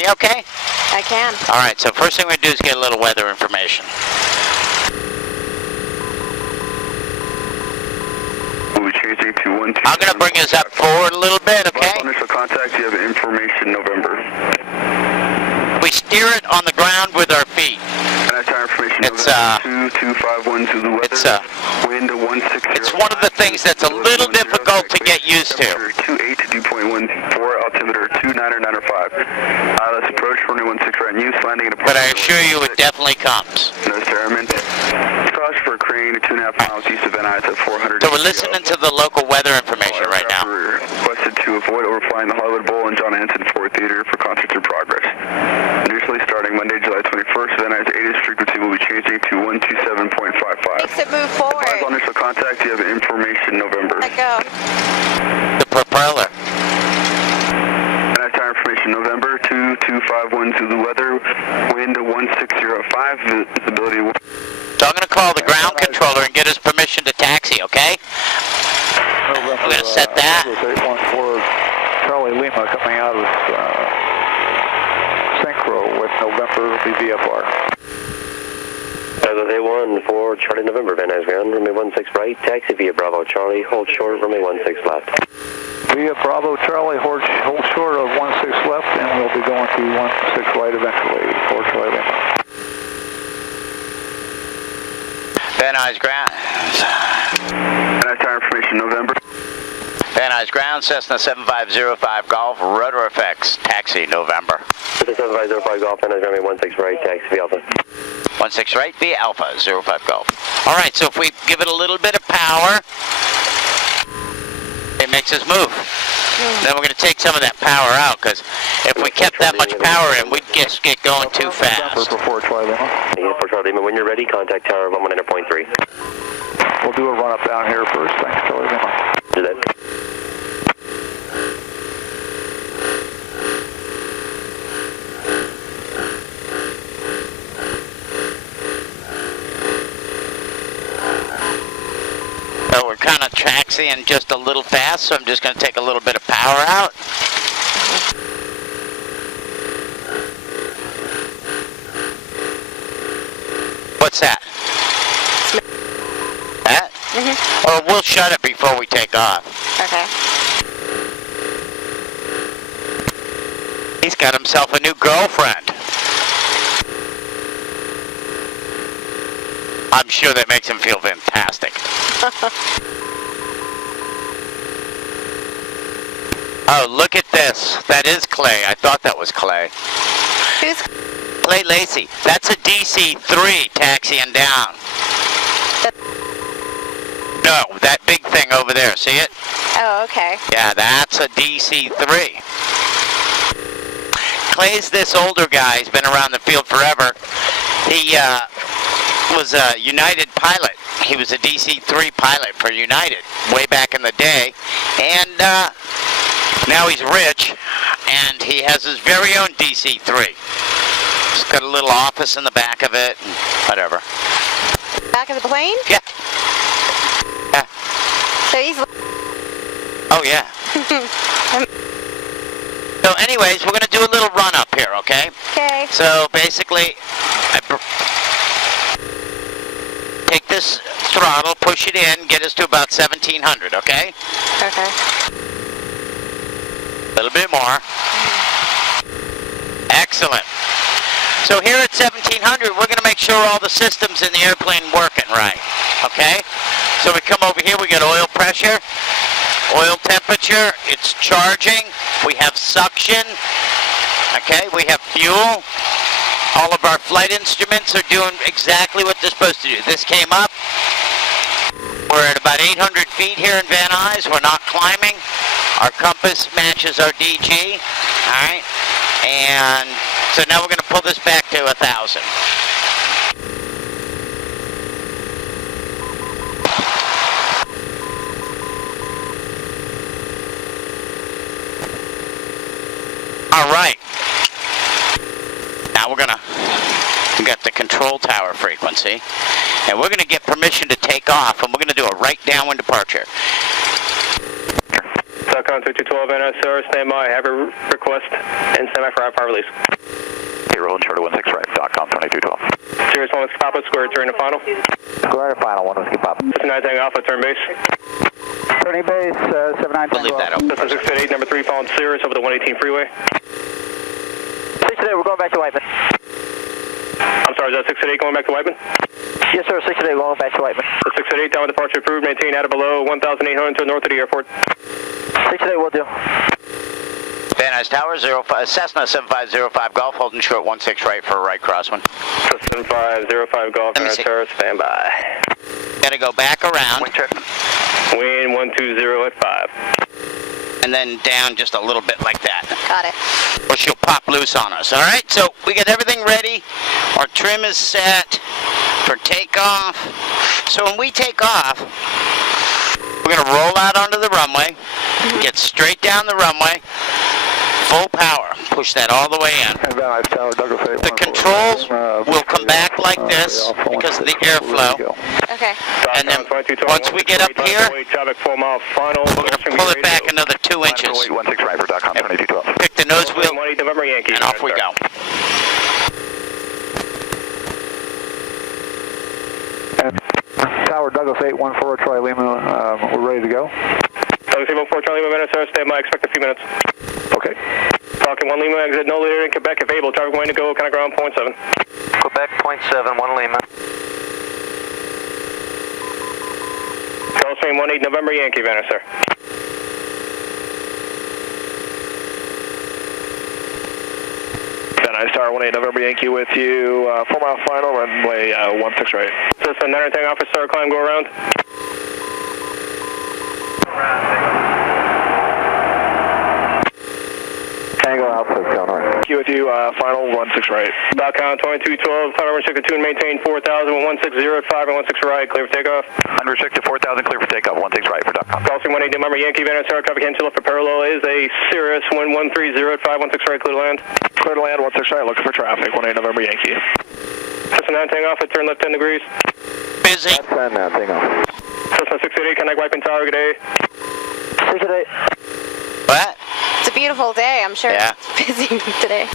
me okay? I can. All right, so first thing we're going to do is get a little weather information. We'll be changing to 127. I'm going to bring us up forward a little bit, okay? Last initial contact, you have information November. We steer it on the ground with our feet. And I have information It's, November 2251 Zulu weather. It's, wind 160. It's one of the things that's a little difficult to get used to. 28 to 2.14, altimeter 2995. Let's approach runway 16 right, use landing at a But I assure you it definitely comes. No, sir, I'm in. Cross for a crane 2.5 miles east of Van Nuys at 400. So we're listening to the local weather information right now. Requested to avoid overflying the Hollywood Bowl and John Hanson Ford Theater for concerts in progress. Initially starting Monday, July 21st, Van Nuys 80's frequency will be changing to 127.55. Makes it move forward. Advise on initial contact, you have information November. Let go. The propeller. And that's our information November 2251 Zulu weather, wind 1605, visibility. So I'm going to call the ground controller and get his permission to taxi, okay? November, We're going to set that. 814 Charlie Lima coming out of Synchro with November VFR. A1 for Charlie November, Van Nuys ground, runway 16 right, taxi via Bravo Charlie, hold short, runway 16 left. Via Bravo Charlie, hold short of 16 left, and we'll be going to 16 right eventually for Charlie Lima. Van Nuys ground. And that's our information November. Van Nuys ground, Cessna 7505 Golf, Rotor F, taxi November. Cessna 7505 Golf, Van Nuys runway 16 right, taxi via Alpha. 16 right via Alpha, 05 Golf. All right, so if we give it a little bit of power, it makes us move. Then we're going to take some of that power out, because if we kept that much power in, we'd just get going too fast. For Charlie Lima. Yeah, for Charlie Lima, when you're ready, contact tower 119.3. We'll do a run up down here first. Thanks, Charlie Lima. Do that. So we're kind of taxiing just a little fast, so I'm just going to take a little bit of power out. What's that? That? Or we'll shut it before we take off. Okay. He's got himself a new girlfriend. I'm sure that makes him feel fantastic. Oh, look at this. That is Clay. I thought that was Clay. Who's Clay Lacey. That's a DC-3 taxiing down. No, that big thing over there. See it? Oh, okay. Yeah, that's a DC-3. Clay's this older guy. He's been around the field forever. He was a United pilot. He was a DC-3 pilot for United way back in the day. And now he's rich, and he has his very own DC-3. He's got a little office in the back of it, and whatever. Back of the plane? Yeah. Yeah. So he's... Oh, yeah. So anyways, we're going to do a little run up here, okay? Okay. So basically, take this throttle, push it in, get us to about 1700, okay? Okay. A little bit more. Excellent. So here at 1700, we're going to make sure all the systems in the airplane working right, okay? So we come over here, we get oil pressure, oil temperature, it's charging, we have suction, okay, we have fuel. All of our flight instruments are doing exactly what they're supposed to do. This came up. We're at about 800 feet here in Van Nuys. We're not climbing. Our compass matches our DG. All right. And so now we're going to pull this back to 1,000. All right. Now we got the control tower frequency, and we're going to get permission to take off, and we're going to do a right downwind departure. Falcon 2212 NSR, stand by. Have a request and stand by for our power release. Hey, rolling short of 16 right, Falcon 2212. Sirius 1 Whiskey Papa, square, turn to final. Square to final, 1 Whiskey Papa. 9 Tango Alpha, turn base. Turning base, 79 We'll leave that open. This is 658, number 3, following Sirius over the 118 freeway. 6-8, we're going back to Whiteman. I'm sorry, is that 658 going back to Whiteman? Yes, sir, 6-8, going back to Whiteman. 658, down with departure approved, maintain at or below 1,800 to the north of the airport. 6-8, will do. Van Nuys Tower, Cessna 7505 Golf, holding short 16 right for a right crosswind. 7505 Golf, Let me see. NSR, stand by. Gotta go back around. Wind check. Wind 120 at 5. And then down just a little bit like that. Got it. Or she'll pop loose on us, all right? So we got everything ready. Our trim is set for takeoff. So when we take off, we're gonna roll out onto the runway, get straight down the runway, full power. Push that all the way in. The controls will come back like this because of the airflow. Okay. And then once we get up here, traffic 4 mile final. we're going to pull it back another 2 inches. 16 right for Falcon 2212. Pick the nose wheel, November Yankee, and off we go. Tower Douglas 814 Troy Lima, we're ready to go. Douglas 814 Charlie Lima, NSR, stand by, expect a few minutes. Okay. Falcon 1 Lima, exit no later in Quebec if able. Traffic going to go, kind of ground 0.7. Quebec 0.7, 1 Lima. Gulfstream 18 November Yankee, Van Nuys, sir. Van Nuys Tower 18 November Yankee with you, 4 mile final, runway 16 right. System 9 Tango Alpha, start climb, go around. Tango Alpha, going on. Yankee with you, final 16 right. Falcon 2212, final restricted tune, maintain 4,000, 160 at 5 and 16 right, clear for takeoff. Unrestricted 4,000, clear for takeoff, 16 right for Falcon. Gulfstream 18 November Yankee, Van Nuys, sir, traffic into left for parallel is a Sirius, wind 130 at 5, 16 right, clear to land. Clear to land, 16 right, looking for traffic, 18 November Yankee. System 9 Tango Alpha, turn left 10 degrees. Busy. That's Tango. System 688, connect Whiteman Tower, good day. 6-8. What? It's a beautiful day. I'm sure Yeah. it's busy today.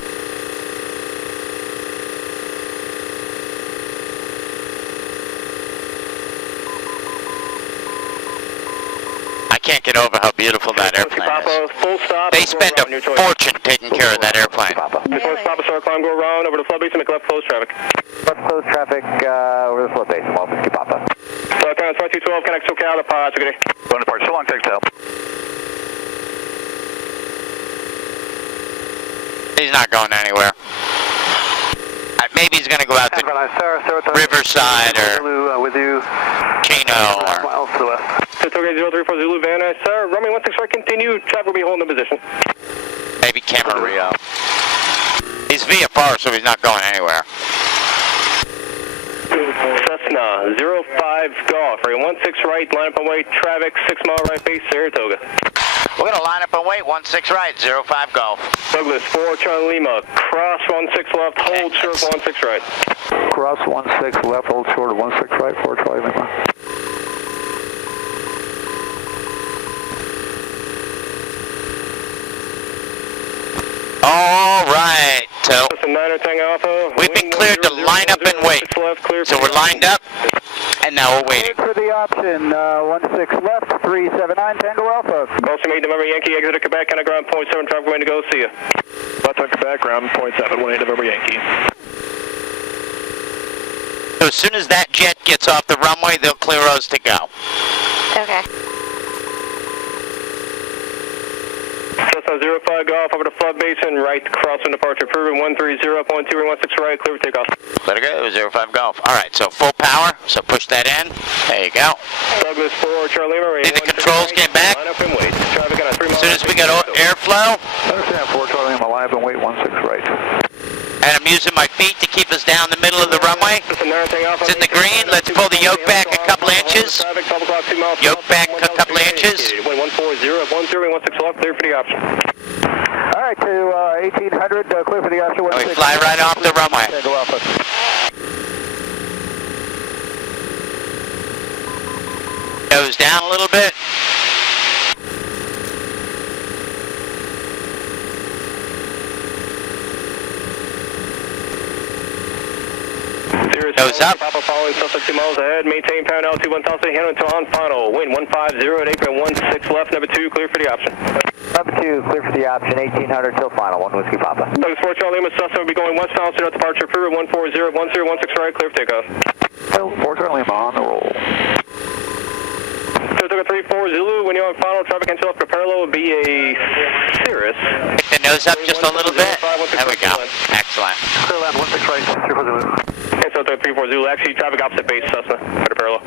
I can't get over how beautiful that airplane is. Full stop. They spend a fortune taking care of that airplane. Just want to stop a start climb, go around over the flood base and make left close traffic. Let's close traffic over the flood base, 1 Whiskey Papa. Falcon 2212, connect SoCal, the pods, good day. Going to depart, so long, taxi. He's not going anywhere. Maybe he's going to go out to Riverside or with you. Chino or... Miles to the west. Toga 034 Zulu Van Nuys, sir. Runway 16 right, continue. Traffic will be holding the position. maybe Camarillo. He's VFR, so he's not going anywhere. Cessna 05 Golf, area 16 right, line up and wait, traffic 6 mile right base, Saratoga. We're going to line up and wait, 16 right, 05 Golf. Douglas 4 Charlie Lima, cross 16 left, hold short 16 right. Cross 16 left, hold short of 16 right, 4 Charlie Lima. All right, so That's a 9er Tango Alpha. we've been cleared to line up and wait. So we're lined up, and now we're waiting. For the option, 16 left, 379 Tango Alpha. Gulfstream 8 November Yankee, exit to Quebec, kind of ground 0.7, traffic going to go, see you. Left on Quebec, ground 0.7, 18 November Yankee. So as soon as that jet gets off the runway, they'll clear us to go. Okay. Cessna 05 Golf over to flood basin, right crossing departure proven 130.2 or 16 right, clear for takeoff. Let it go, 05 Golf. All right, so full power, so push that in. There you go. Douglas 4 Charlie Lima, See the controls get back? line up and wait. Traffic on a 3 mile As soon as we got airflow, Understand, 4 Charlie Lima, line up and wait, 16 right. and I'm using my feet to keep us down the middle of the runway. It's in the green. Let's pull the yoke back a couple inches. Yoke back a couple inches. 140, 16 left, clear for the option. All right, to 1800, clear for the option. And we fly right off the runway. Tango Alpha. Goes down a little bit. Nose up. Papa following Cessna 2 miles ahead. Maintain pound altitude 1,000. Handle until on final. Wind 150 at 8.16 left. Number 2, clear for the option. Number 2, clear for the option. 1800 till final. 1 Whiskey Papa. Douglas 4 Charlie Lima, Cessna will be going westbound. Set out departure approved at 1401016 right. Clear for takeoff. 4 Charlie Lima on the roll. So Douglas 3-4 Zulu. When you're on final, traffic until left parallel will be a Cirrus. Pick the nose up just a little bit. There we go. Excellent. Clear land 16 right. 3 Zulu. And so 3-4 Zulu. Actually, traffic opposite base, Cessna. For the parallel.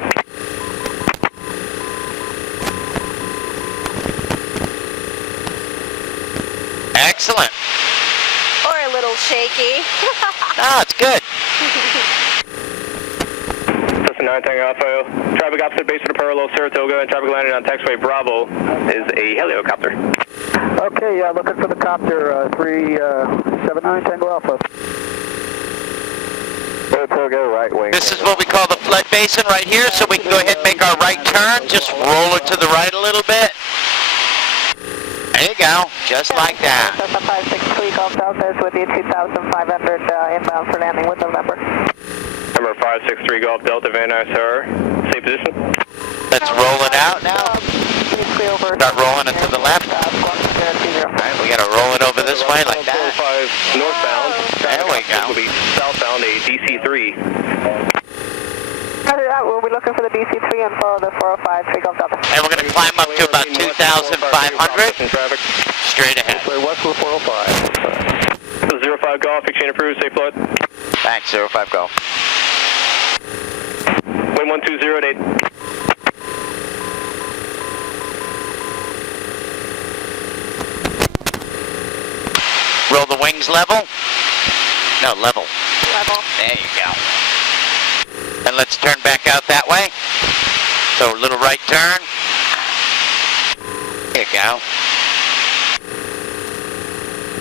Excellent. Or a little shaky. No, it's good. Cessna 9 Tango Alpha. Traffic opposite base for the parallel Saratoga, and traffic landing on taxiway Bravo is a helicopter. Okay, looking for the copter, 379 Tango Alpha. Saratoga, right wing. This is what we call the flood basin right here, so we can go ahead and make our right turn. Just roll it to the right a little bit. There you go, just like that. Cessna 563 Golf Delta is with you, 2,500 inbound for landing with November. Number 563 Golf Delta Van Nuys Tower. Safe position. Let's roll it out now. Start rolling it to the left. Alright, we gotta roll it over this way like that. 405 northbound. There we go. Will be southbound a DC-3. Roger that, we'll be looking for the DC-3 and follow the 405 Golf Delta. And we're gonna climb up to about 2,500. Straight ahead. West of 405. 05 Golf, exchange approved, safe flight. Thanks, 05 Golf. Wind 120 at 8. Roll the wings level. No, level. Level. There you go. And let's turn back out that way. So a little right turn. There you go.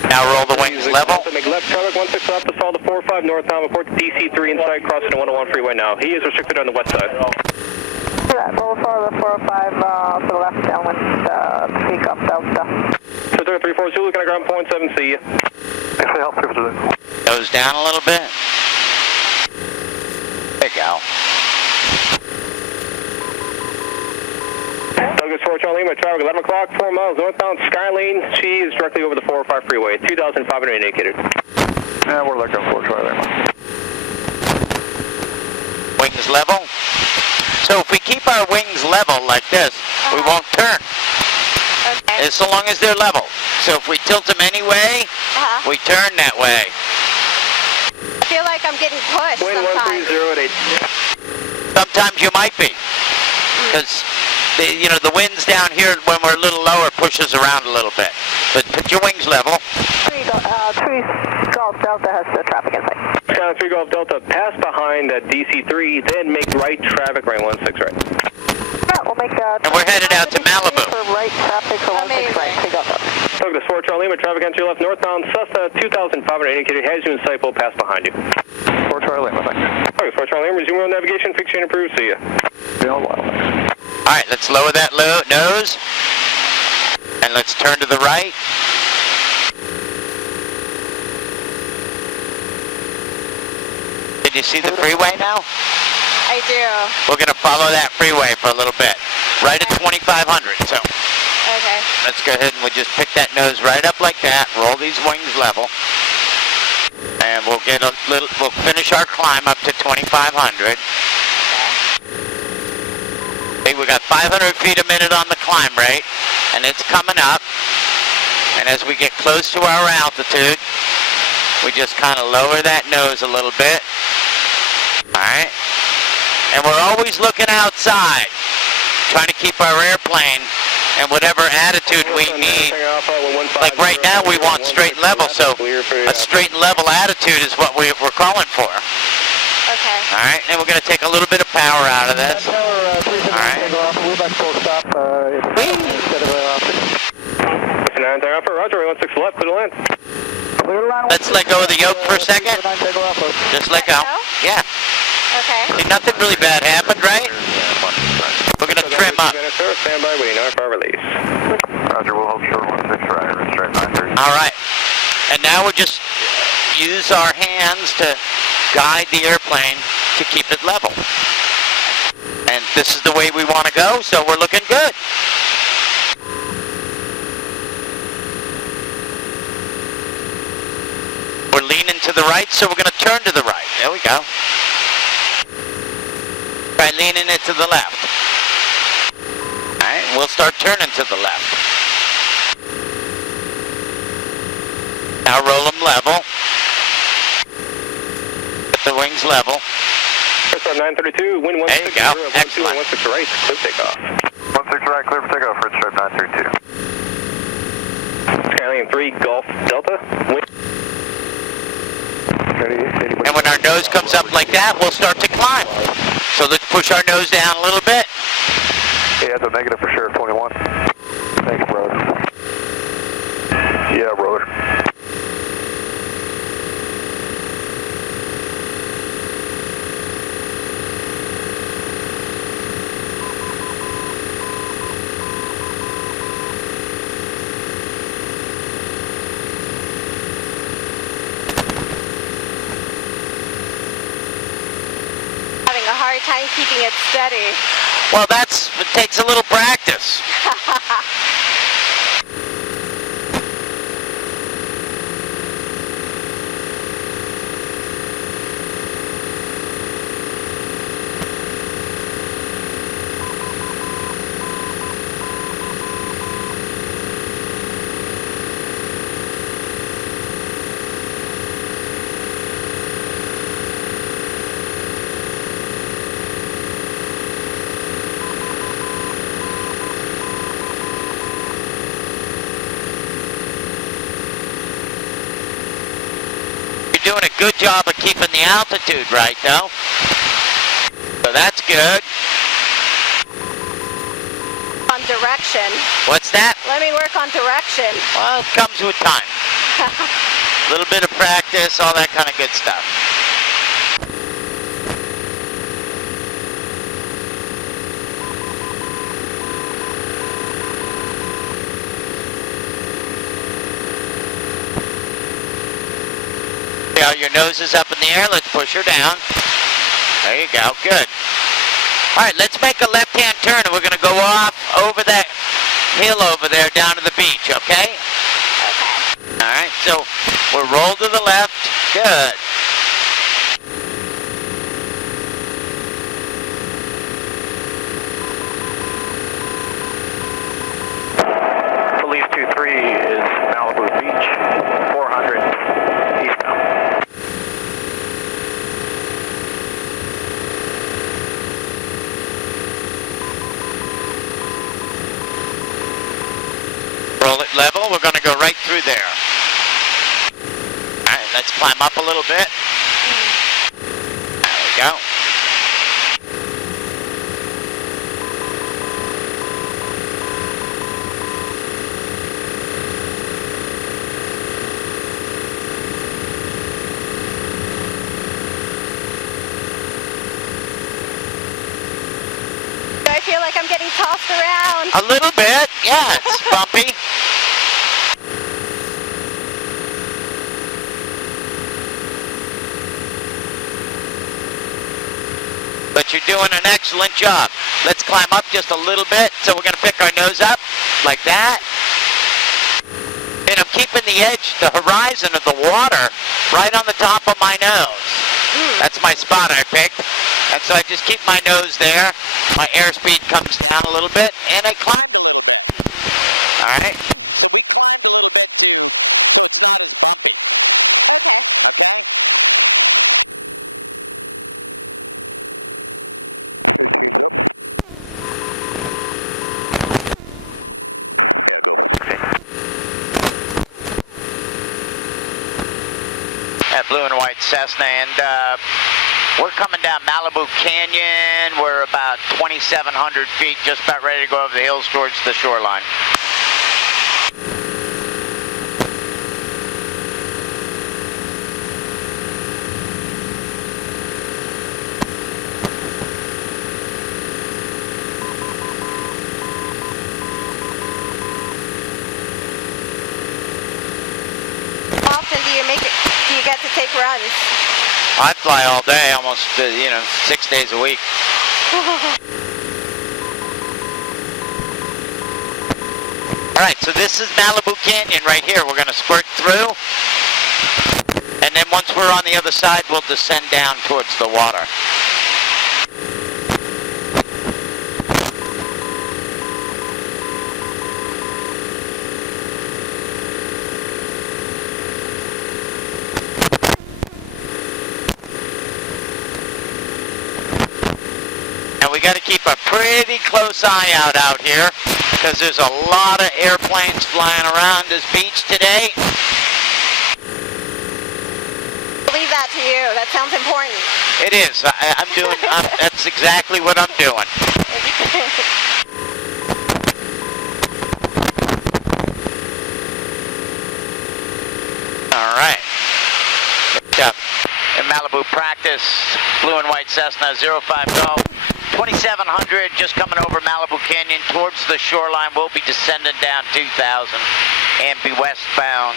Now roll the wings level. Make left, traffic 16 left to follow the 45 northbound. Report to DC-3 inside, crossing the 101 freeway now. He is restricted on the west side. Roll follow the 405 to the left downwind, 3 Golf Delta. So 3-4 Zulu, can I grab 0.7, see you. Actually, help 3 Zulu. Goes down a little bit. There you go. Douglas 4 Charlie Lima, traffic 11 o'clock, 4 miles northbound, Skylane. She is directly over the 405 freeway, 2,500 indicated. Yeah, we're looking for Charlie Lima. Wings level. So if we keep our wings level like this, we won't turn. Okay. As long as they're level. So if we tilt them anyway, we turn that way. I feel like I'm getting pushed Wind sometimes. 130 at 8. Sometimes you might be. Because, the winds down here when we're a little lower pushes around a little bit. But put your wings level. 3 Golf Delta has the traffic in sight. Skyline 3 Golf Delta, pass behind that DC-3, then make right traffic, right 16 right. Yeah, we'll make And we're headed out to Malibu. For right traffic for 16 right, 3 Golf Delta. Douglas 4 Charlie Lima, traffic on to your left northbound, Cessna 2,500 indicated, has you in sight, will pass behind you. 4 Charlie Lima, thanks. Douglas 4 Charlie Lima, resume road navigation, fix chain approved, see ya. Alright, let's lower that nose. And let's turn to the right. Did you see the freeway now? I do. We're going to follow that freeway for a little bit. Right at 2,500, so Okay. let's go ahead and we'll just pick that nose right up like that, roll these wings level, and we'll finish our climb up to 2,500. Okay, we got 500 feet a minute on the climb rate, and it's coming up, and as we get close to our altitude, we just kind of lower that nose a little bit. Alright, and we're always looking outside, trying to keep our airplane and whatever attitude we need. Like right now we want straight level, so a straight and level attitude is what we're calling for. Okay. Alright, and we're going to take a little bit of power out of this. Alright. Roger, 16 left, clear to land. Let's let go of the yoke for a second. Just let go. Yeah. Okay. See, nothing really bad happened, right? We're going to trim up. Stand by, waiting on for release. Roger, we'll hold short 16 right, straight 930. All right. And now we'll just use our hands to guide the airplane to keep it level. And this is the way we want to go, so we're looking good. We're leaning to the right, so we're going to turn to the right. There we go. Try leaning it to the left. All right, we'll start turning to the left. Now roll them level. Get the wings level. First on 932, wind 16. There you go. Excellent. 16 right, clear takeoff. 16 right, clear for takeoff, red stripe 932. Skyline 3, Golf Delta, wind. And when our nose comes up like that, we'll start to climb. So let's push our nose down a little bit. Yeah, it's a negative for sure, 21. Thank you, brother. Yeah, brother. Having a hard time keeping it steady. Well, it takes a little practice. Doing a good job of keeping the altitude right, though. So that's good. On direction. What's that? Let me work on direction. Well, it comes with time. A little bit of practice, all that kind of good stuff. Your nose is up in the air. Let's push her down. There you go. Good. All right, let's make a left-hand turn, and we're going to go off over that hill over there down to the beach, okay? Okay. All right, so we'll roll to the left. Good. Police 23 is Malibu Beach, 400 eastbound. Roll it level. We're going to go right through there. All right, let's climb up a little bit. There we go. I feel like I'm getting tossed around. A little bit. Yeah, it's bumpy. But you're doing an excellent job. Let's climb up just a little bit. So we're going to pick our nose up like that. And I'm keeping the edge, the horizon of the water right on the top of my nose. That's my spot I picked. And so I just keep my nose there. My airspeed comes down a little bit and I climb. All right. That blue and white Cessna, and we're coming down Malibu Canyon. We're about 2,700 feet, just about ready to go over the hills towards the shoreline. How often do you get to take runs? I fly all day, almost, 6 days a week. All right, so this is Malibu Canyon right here. We're going to squirt through, and then once we're on the other side, we'll descend down towards the water. And we got to keep a pretty close eye out here, because there's a lot of airplanes flying around this beach today. I'll leave that to you. That sounds important. It is. That's exactly what I'm doing. All right. Picked up in Malibu practice, blue and white Cessna 05 Golf. 2700, just coming over Malibu Canyon towards the shoreline. We'll be descending down 2000 and be westbound.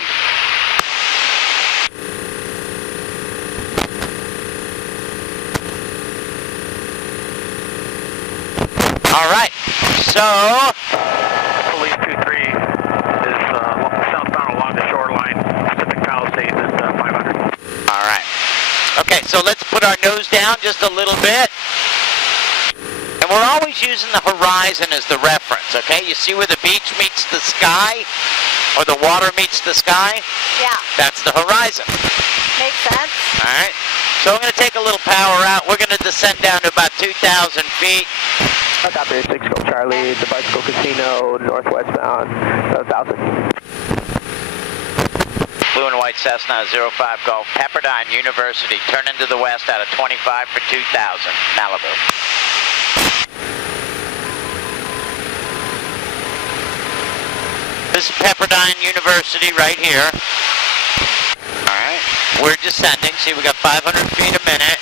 All right, so Police 23 is southbound along the shoreline. Pacific Palisades is 500. all right. Okay, so let's put our nose down just a little bit. And we're always using the horizon as the reference, okay? You see where the beach meets the sky, or the water meets the sky? Yeah. That's the horizon. Makes sense. All right. So we're going to take a little power out. We're going to descend down to about 2,000 feet. Copy 6 Golf Charlie, the Bicycle Casino, northwestbound, 1,000. Blue and white Cessna 05 Golf, Pepperdine University. Turn into the west out of 25 for 2,000, Malibu. This is Pepperdine University right here. All right, we're descending. See, we got 500 feet a minute.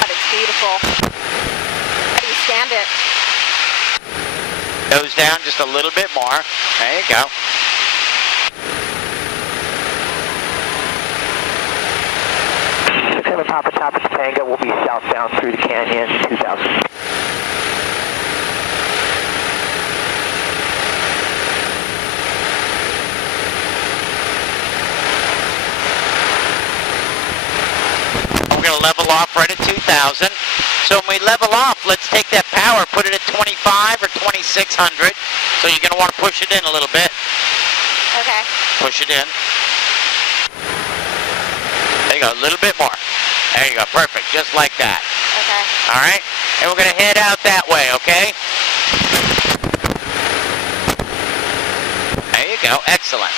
But it's beautiful. How do you stand it? Nose down just a little bit more. There you go. Papa Top Tango will be southbound through the canyon, 2000. We're going to level off right at 2,000. So when we level off, let's take that power, put it at 25 or 2,600. So you're going to want to push it in a little bit. Okay. Push it in. There you go, a little bit more. There you go, perfect, just like that. Okay. All right, and we're going to head out that way, okay? There you go, excellent.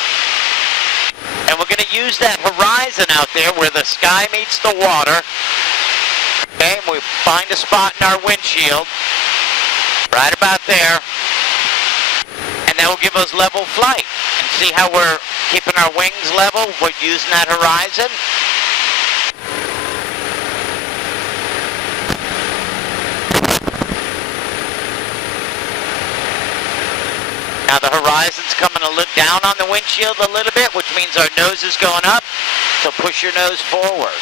And we're going to use that horizon out there where the sky meets the water. Okay, and we find a spot in our windshield, right about there. And that will give us level flight. And see how we're keeping our wings level? We're using that horizon. Now the horizon's coming a little down on the windshield a little bit, which means our nose is going up. So push your nose forward.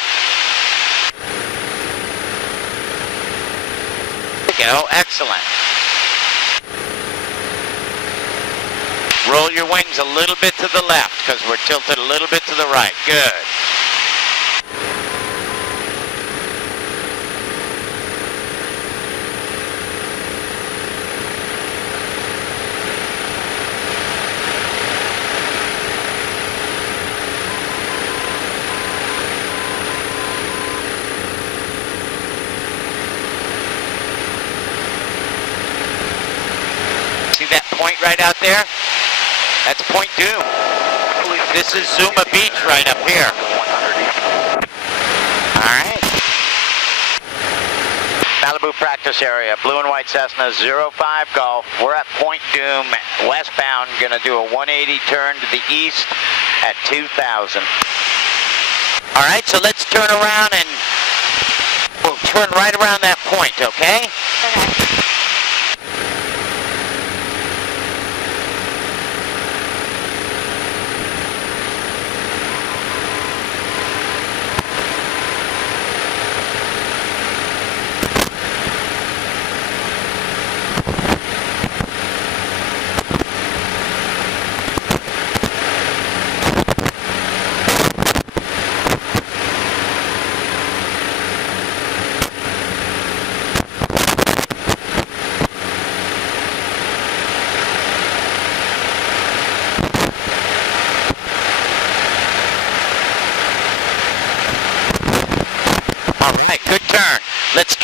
There you go, excellent. Roll your wings a little bit to the left because we're tilted a little bit to the right. Good. See that point right out there? That's Point Doom. This is Zuma Beach right up here. All right. Malibu practice area, blue and white Cessna 05 Golf. We're at Point Doom, westbound. Gonna do a 180 turn to the east at 2,000. All right, so let's turn around and we'll turn right around that point, okay? Okay.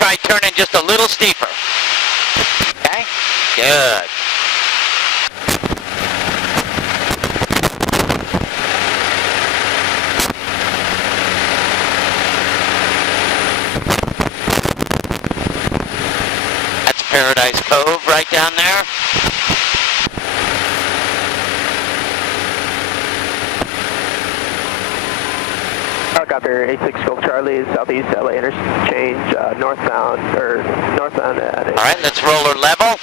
try turning just a little steeper. Okay? Good. That's Paradise Cove right down there. Helicopter 86 Golf Charlie, Southeast LA interchange, northbound. All right, let's roll her level.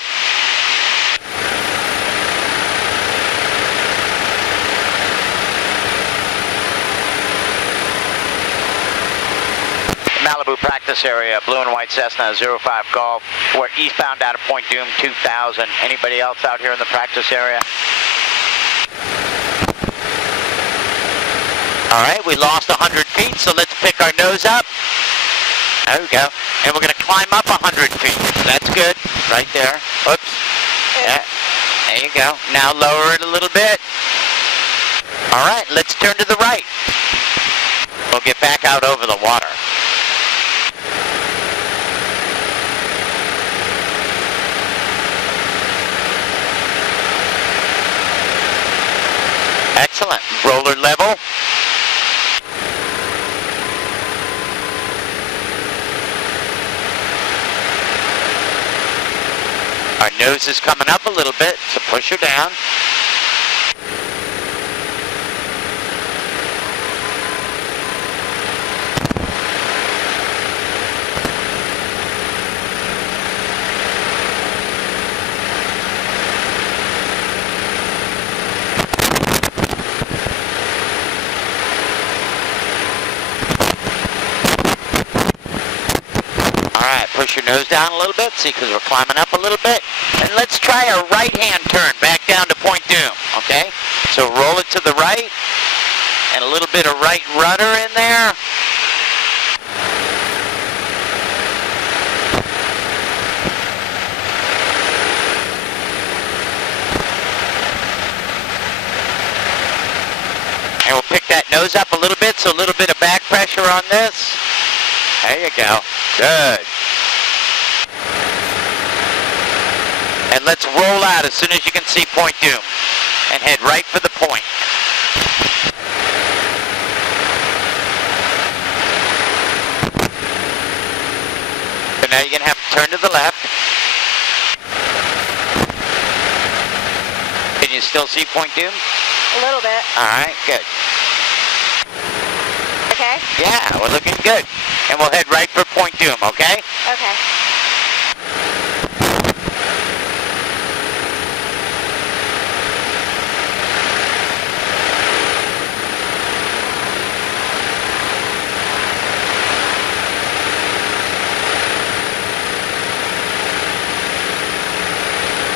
Malibu practice area, blue and white Cessna 05 Golf. We're eastbound out of Point Doom 2000. Anybody else out here in the practice area? All right, we lost 100 feet, so let's pick our nose up. There we go. And we're going to climb up 100 feet. That's good, right there. Oops. Yeah, there you go. Now lower it a little bit. All right, let's turn to the right. We'll get back out over the water. Excellent. Roller level. Our nose is coming up a little bit, so push her down. Push your nose down a little bit, see, because we're climbing up a little bit. And let's try a right-hand turn back down to Point Doom, okay? So roll it to the right, and a little bit of right rudder in there. And we'll pick that nose up a little bit, so a little bit of back pressure on this. There you go. Good. And let's roll out as soon as you can see Point Doom and head right for the point. So now you're going to have to turn to the left. Can you still see Point Doom? A little bit. All right, good. Okay? Yeah, we're looking good. And we'll head right for Point Doom, okay? Okay.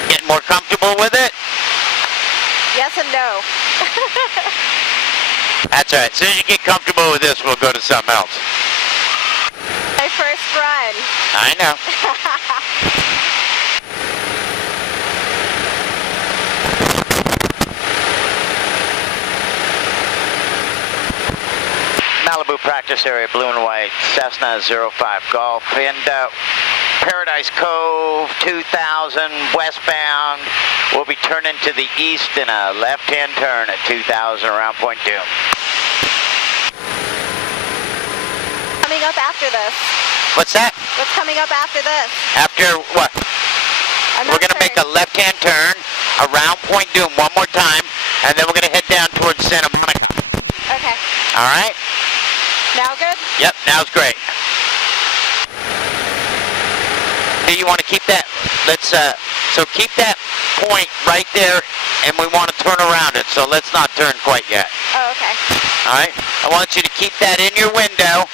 Getting more comfortable with it? Yes and no. That's all right. As soon as you get comfortable with this, we'll go to something else. My first run. I know. Malibu practice area, blue and white, Cessna 05 Golf, and Paradise Cove 2000 westbound. We'll be turning to the east in a left-hand turn at 2000 around Point Doom. Coming up after this. What's that? What's coming up after this? After what? We're going to make a left-hand turn around Point Doom one more time, and then we're going to head down towards Santa Monica. Okay. All right? Now good? Yep, now's great. Do you want to keep that? Let's, so keep that point right there, and we want to turn around it, so let's not turn quite yet. Oh, okay. All right? I want you to keep that in your window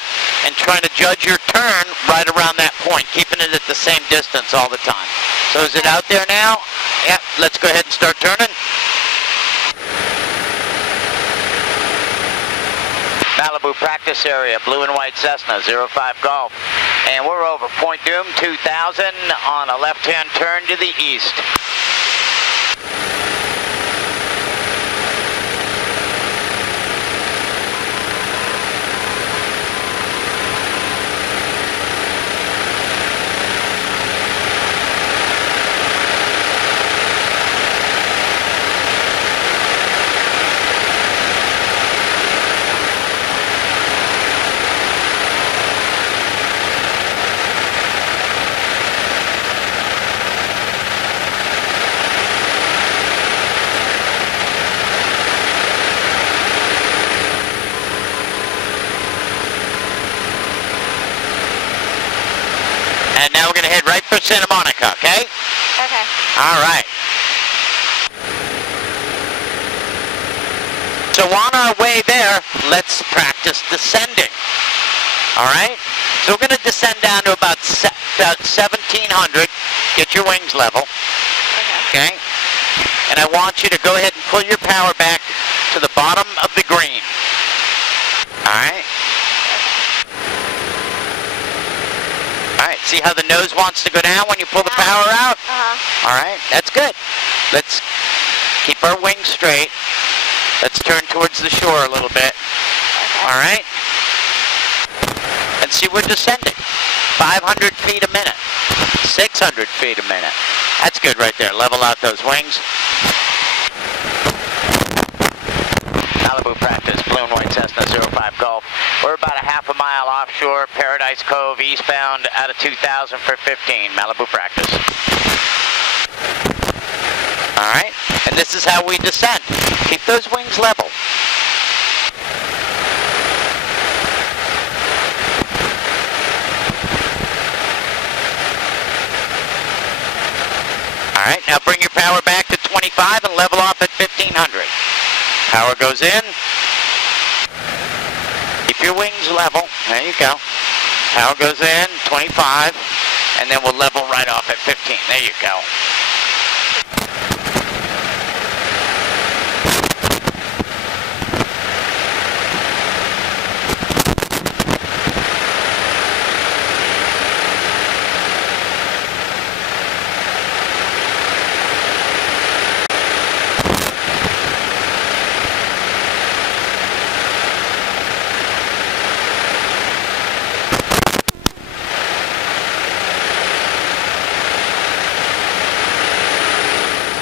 and trying to judge your turn right around that point, keeping it at the same distance all the time. So is it out there now? Yep, let's go ahead and start turning. Malibu practice area, blue and white Cessna 05 Golf. And we're over Point Doom 2000 on a left-hand turn to the east. All right. So on our way there, let's practice descending. All right? So we're going to descend down to about 1,700. Get your wings level. Okay? And I want you to go ahead and pull your power back to the bottom of the green. All right? All right, see how the nose wants to go down when you pull the power out? All right, that's good. Let's keep our wings straight. Let's turn towards the shore a little bit. All right? And see, we're descending. 500 feet a minute. 600 feet a minute. That's good right there. Level out those wings. Malibu practice, Blue and White Cessna 05 Golf. We're about a half a mile offshore, Paradise Cove, eastbound, out of 2,000 for 15. Malibu practice. All right, and this is how we descend. Keep those wings level. All right, now bring your power back to 25 and level off at 1,500. Power goes in. Keep your wings level. There you go. Power goes in, 25, and then we'll level right off at 15. There you go.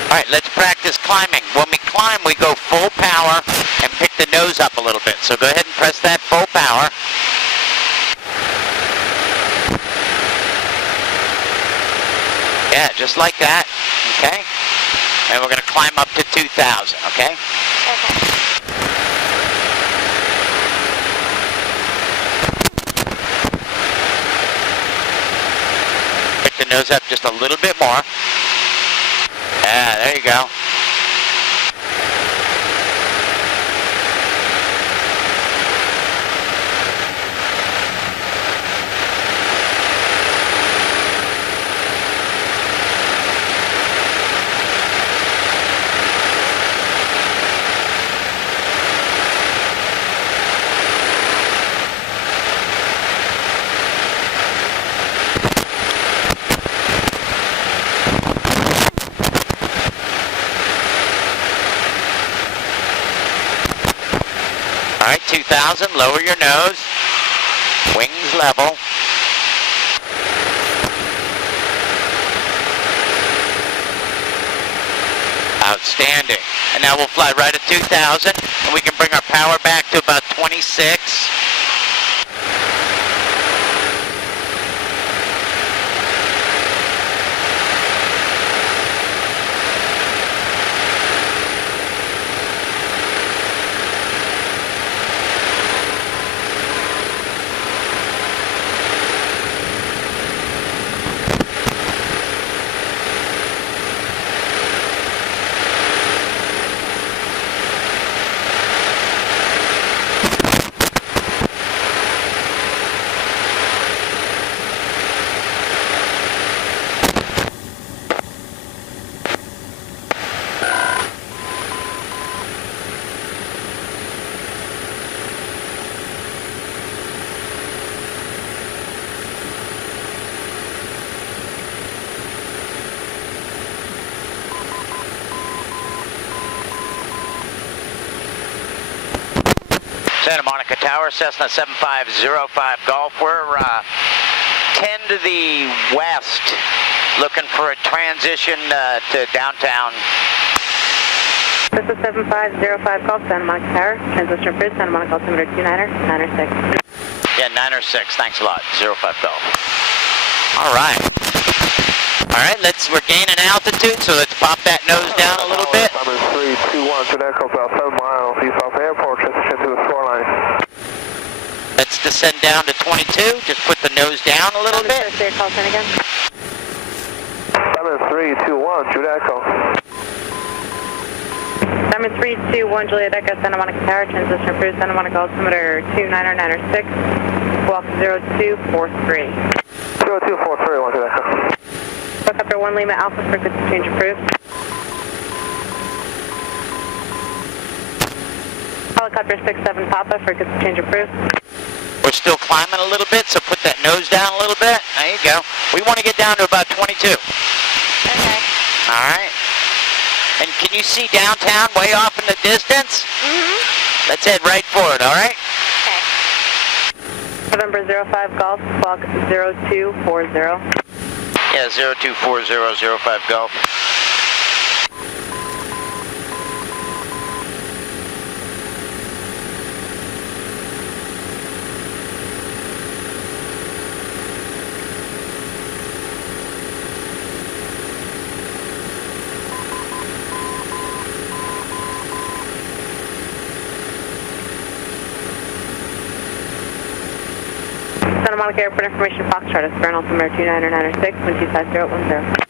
All right, let's practice climbing. When we climb, we go full power and pick the nose up a little bit. So go ahead and press that full power. Yeah, just like that, okay? And we're going to climb up to 2,000, okay? Pick the nose up just a little bit more. Yeah, there you go. All right, 2,000, lower your nose, wings level. Outstanding. And now we'll fly right at 2,000, and we can bring our power back to about 26. Santa Monica Tower, Cessna 7505 Golf. We're 10 to the west, looking for a transition to downtown. This is 7505 Golf, Santa Monica Tower. Transition approved, Santa Monica altimeter 29er, 906. Yeah, 906, thanks a lot, 05 Golf. All right. All right, we're gaining altitude, so let's pop that nose down a little bit. Number 321, to Echo, about 7 miles east off the airport, transition to the shoreline. Let's descend down to 22, just put the nose down a little bit. Call sign again. 73, 321, Juliet Echo. Diamond 321, Juliet Echo, Santa Monica Tower, transition approved, Santa Monica altimeter 29906, walk 0243. 0243, 1 Juliet Echo. Helicopter 1 Lima Alpha, frequency change approved. Helicopter 67 Papa, frequency change approved. We're still climbing a little bit, so put that nose down a little bit. There you go. We want to get down to about 22. Okay. All right. And can you see downtown way off in the distance? Mm-hmm. Let's head right for it, all right? Okay. November 05 Golf, squawk 0240. Yeah, 024005 Golf. Santa Monica Airport Information Foxtrot, Spirit altimeter 29906, 125010.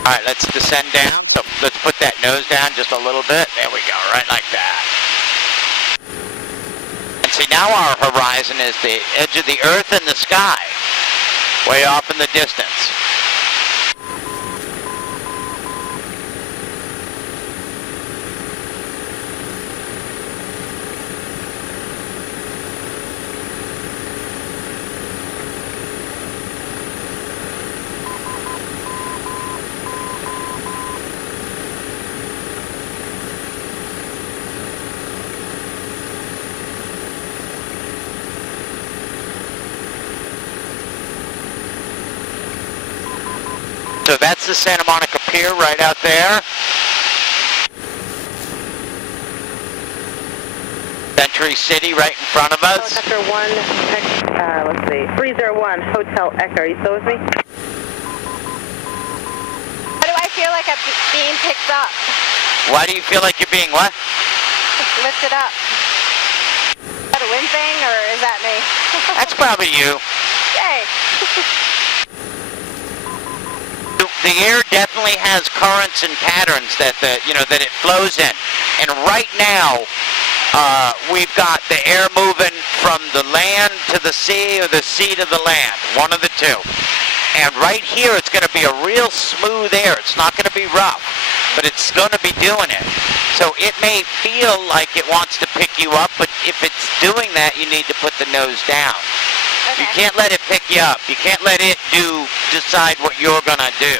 All right, let's descend down. So let's put that nose down just a little bit. There we go, right like that. And see, now our horizon is the edge of the earth and the sky, way off in the distance. So that's the Santa Monica Pier right out there. Century City right in front of us. Helicopter 1, let's see, 301 Hotel Echo. Are you still with me? Why do I feel like I'm being picked up? Why do you feel like you're being what? Lifted up. Is that a wind thing, or is that me? That's probably you. Yay. The air definitely has currents and patterns that that it flows in, and right now we've got the air moving from the land to the sea or the sea to the land, one of the two. And right here it's going to be a real smooth air. It's not going to be rough, but it's going to be doing it. So it may feel like it wants to pick you up, but if it's doing that, you need to put the nose down. Okay. You can't let it pick you up. You can't let it decide what you're going to do.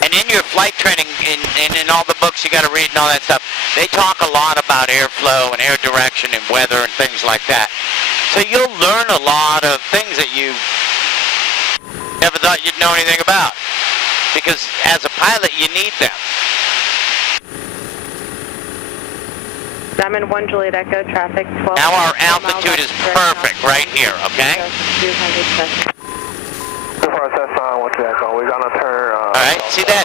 And in your flight training, and in all the books you got to read and all that stuff, they talk a lot about airflow and air direction and weather and things like that. So you'll learn a lot of things that you never thought you'd know anything about. Because as a pilot, you need them. Diamond 1 Juliet Echo, traffic 12. Now our altitude is perfect right here, okay? 200. So far, Cessna 1 Juliet Echo. We're gonna turn. All right, see that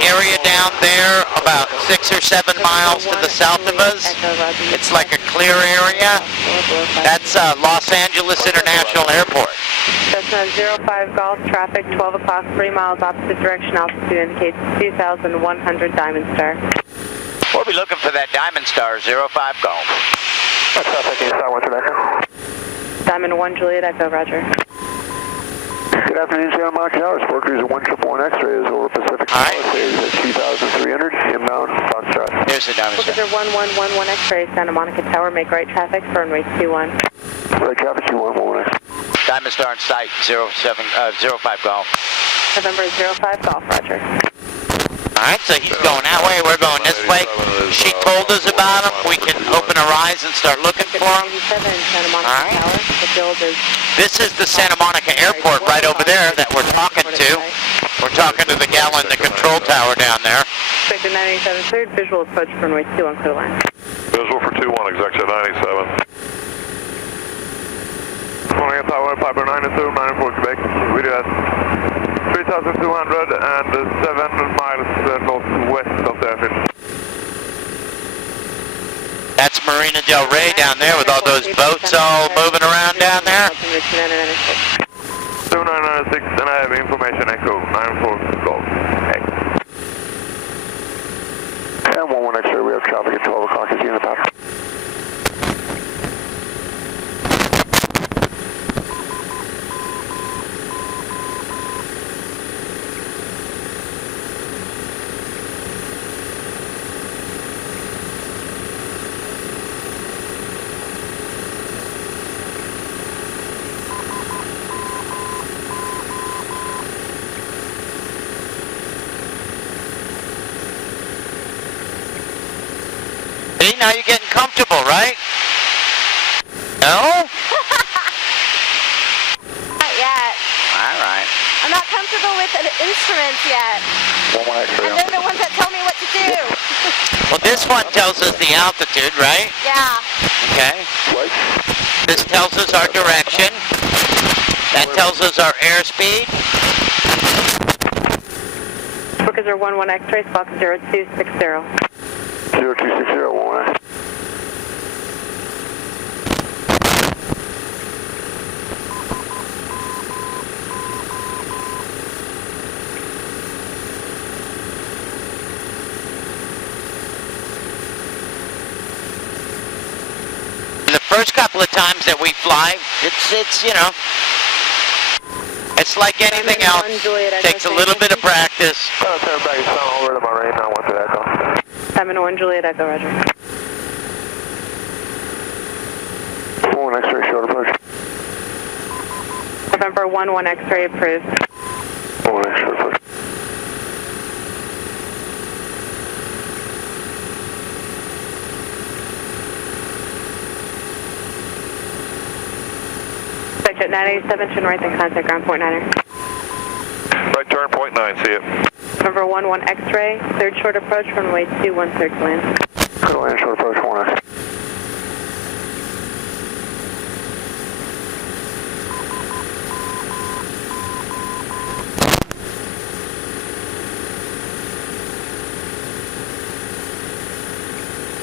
area down there about 6 or 7 miles to the south of us? It's like a clear area. That's Los Angeles International Airport. Cessna 05 Golf, traffic 12 o'clock, 3 miles opposite direction, altitude indicates 2,100 Diamond Star. We'll be looking for that Diamond Star 05 Golf. Traffic Star 1 Juliet Echo. Diamond 1 Juliet Echo, roger. Good afternoon, Santa Monica Tower. Sport Cruiser 111 X-ray is over Pacific Palisades at 2,300 inbound Foxtrot. Here's the Diamond Star. Cruiser 1111 X-ray, Santa Monica Tower, make right traffic for runway 21. Right traffic 2111 X. Diamond Star in sight 05 Golf. November 05 Golf, roger. All right, so he's going that way, we're going this way. She told us about him. We can open our eyes and start looking for him. 87 Santa Monica All right. Tower. The build is This is the Santa Monica Airport right over there that we're talking to. We're talking to the gal in the control tower down there. Sector 987 cleared, visual approach for runway 21, clear line. Visual for 21, executive 97. Tower, Piper 92, 94 Quebec. We do have 3,200 and 7 miles northwest of the airfield. That's Marina Del Rey down there with all those boats all moving around down there. 2996, and I have information echo 94 Golf. Hey. And 11 X-ray, we have traffic at 12 o'clock at unit pattern. See, now you're getting comfortable, right? No? Not yet. All right. I'm not comfortable with the instruments yet. And they're the ones that tell me what to do. Well, this one tells us the altitude, right? Yeah. Okay. This tells us our direction. That tells us our airspeed. Bookers are 11 X-ray, Squawk 0260. 0260, 11 X. The first couple of times that we fly, it's you know, it's like anything else. Takes a little bit of practice. Everybody sound over to my radar now, what's that echo? 71 Juliet Echo, roger. 11 X-ray, short approach. November 11 X-ray approved. 11 X, short approach. Section 987, turn right, then contact ground point 9er. Right turn, point 9, see it. November 11 X-ray, third short approach, runway 21 third to land. Clear land, short approach, 1 X.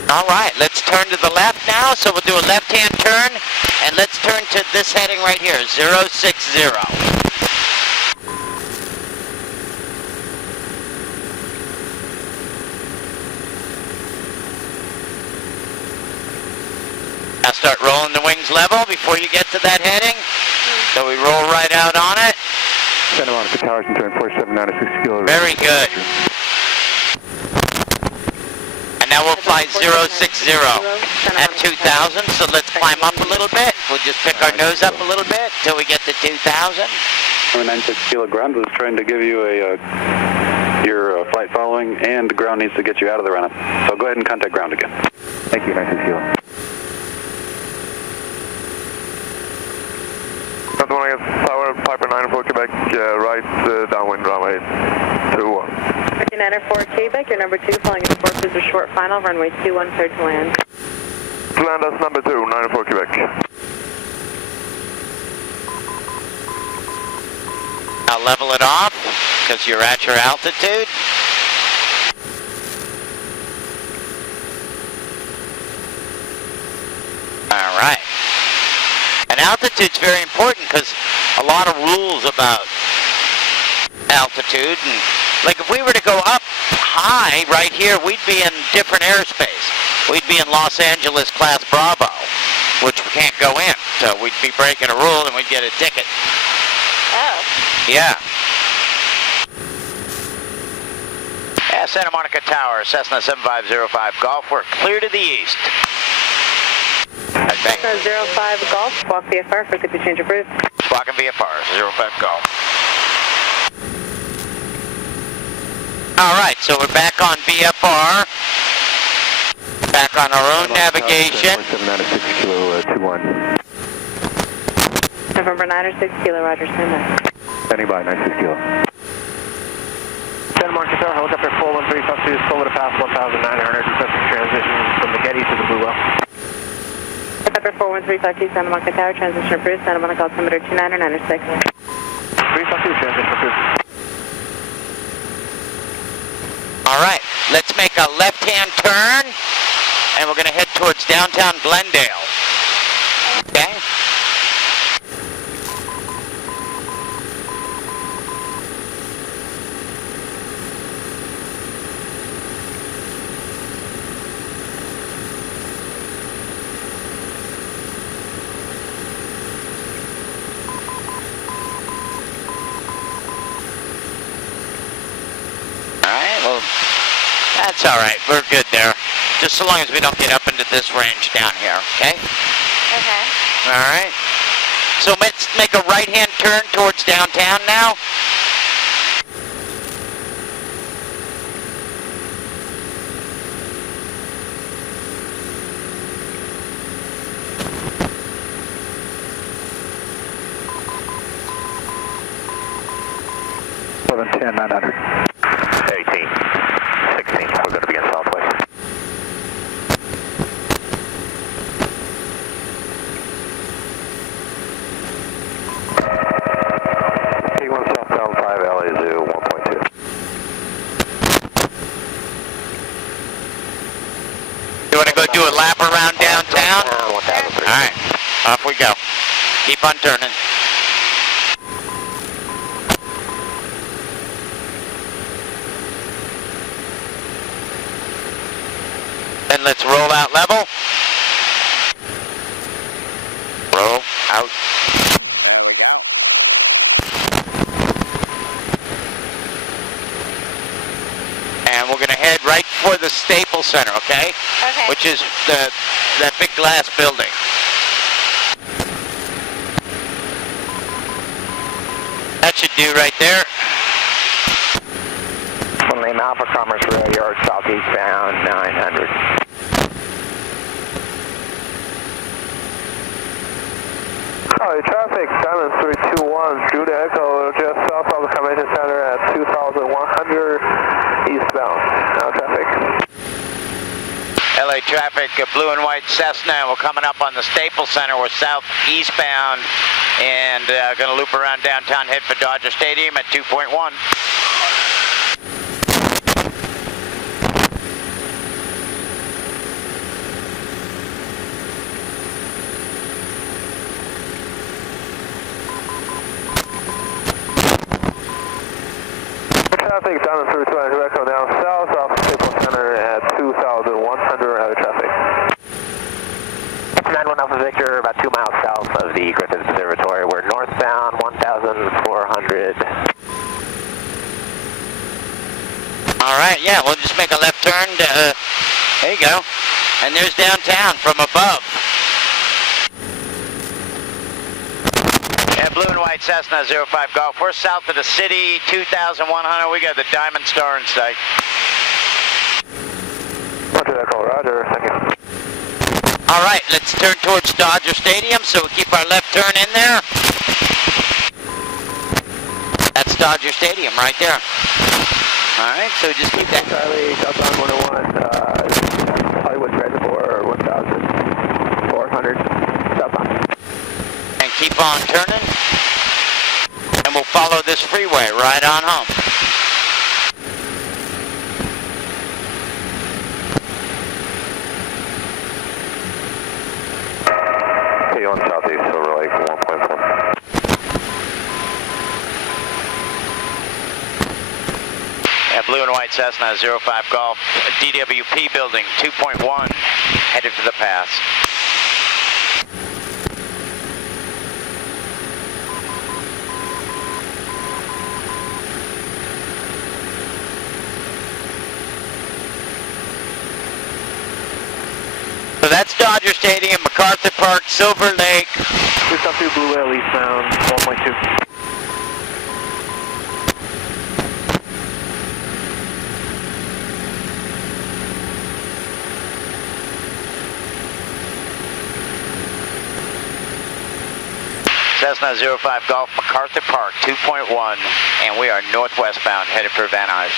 All right, let's turn to the left now. So we'll do a left-hand turn, and let's turn to this heading right here, 060. Now start rolling the wings level before you get to that heading. So we roll right out on it. Santa Monica Towers and turn 4796 kilo. Very good. And now we'll fly 060 at 2,000. So let's climb up a little bit. We'll just pick our nose up a little bit until we get to 2,000. 96 kilo ground was trying to give you your flight following, and the ground needs to get you out of the run-up. So go ahead and contact ground again. Thank you, 96 kilo. Tower, Piper 94 Quebec, right downwind runway 21. 3904 Quebec, your number 2, flying in 4 cruiser short final, runway 21 third to land. Land us number 2, 94 Quebec. Now level it off because you're at your altitude. All right. And altitude's very important because a lot of rules about altitude. And like if we were to go up high right here, we'd be in different airspace. We'd be in Los Angeles class Bravo, which we can't go in. So we'd be breaking a rule and we'd get a ticket. Oh. Yeah. Yeah, Santa Monica Tower, Cessna 7505 Golf. We're clear to the east. Cessna 05 Golf, Squawk VFR, frequency change approved. Squawk and VFR, 05 Golf. All right, so we're back on VFR. Back on our own navigation. 796 kilo 21. November 906 kilo, roger, stand by. Standing by, 96 kilo. Santa Monica Tower, helicopter 413, Fox 2, slow to pass 1,900, requesting transition from the Getty to the Blue Well. Tucker 41352 Santa Monica Tower, transition approved. Santa Monica altimeter 29906. 352, transition approved. All right, let's make a left-hand turn, and we're going to head towards downtown Glendale. Okay? That's all right. We're good there. Just so long as we don't get up into this range down here, okay? Okay. All right. So let's make a right-hand turn towards downtown now. Well, 10, 900. 18, 16, we're going to be in Southwest. T1 southbound 5 LA Zoo 1.2. You want to go do a lap around downtown? All right. Off we go. Keep on turning. Then let's roll out level. Roll out. And we're going to head right for the Staples Center, okay? Okay. Which is that big glass building. That should do right there. From Lane Alpha Commerce Rail Yard, southeast bound 900. Hi, traffic, Diamond 321, Judah Echo, just south of the convention center at 2100 eastbound. Now traffic. LA traffic, blue and white Cessna. We're coming up on the Staples Center. We're southeastbound and going to loop around downtown, head for Dodger Stadium at 2.1. Traffic, Diamond 321, Echo down south off Staples Center at 2100 out of traffic. 91 Alpha Victor, about 2 miles south of the Griffith Observatory. We're northbound 1400. All right, yeah, we'll just make a left turn to, there you go. And there's downtown from above. Yeah, blue and white Cessna 05 Golf. We're south of the city, 2100. We got the Diamond Star in sight. Roger, Echo, Roger, thank you. All right, let's turn towards Dodger Stadium, so we keep our left turn in there. That's Dodger Stadium right there. All right, so just keep that. Charlie, southbound 101, Hollywood Reservoir, 1400, southbound. And keep on turning. And we'll follow this freeway right on home. T1 southeast, Silver Lake 1.4. Yeah, blue and white Cessna 05 Golf, DWP building 2.1, headed for the pass. So that's Dodger Stadium, MacArthur Park, Silver Lake. 272 Blue Whale eastbound 1.2. Cessna 05 Golf, MacArthur Park, 2.1, and we are northwestbound, headed for Van Nuys.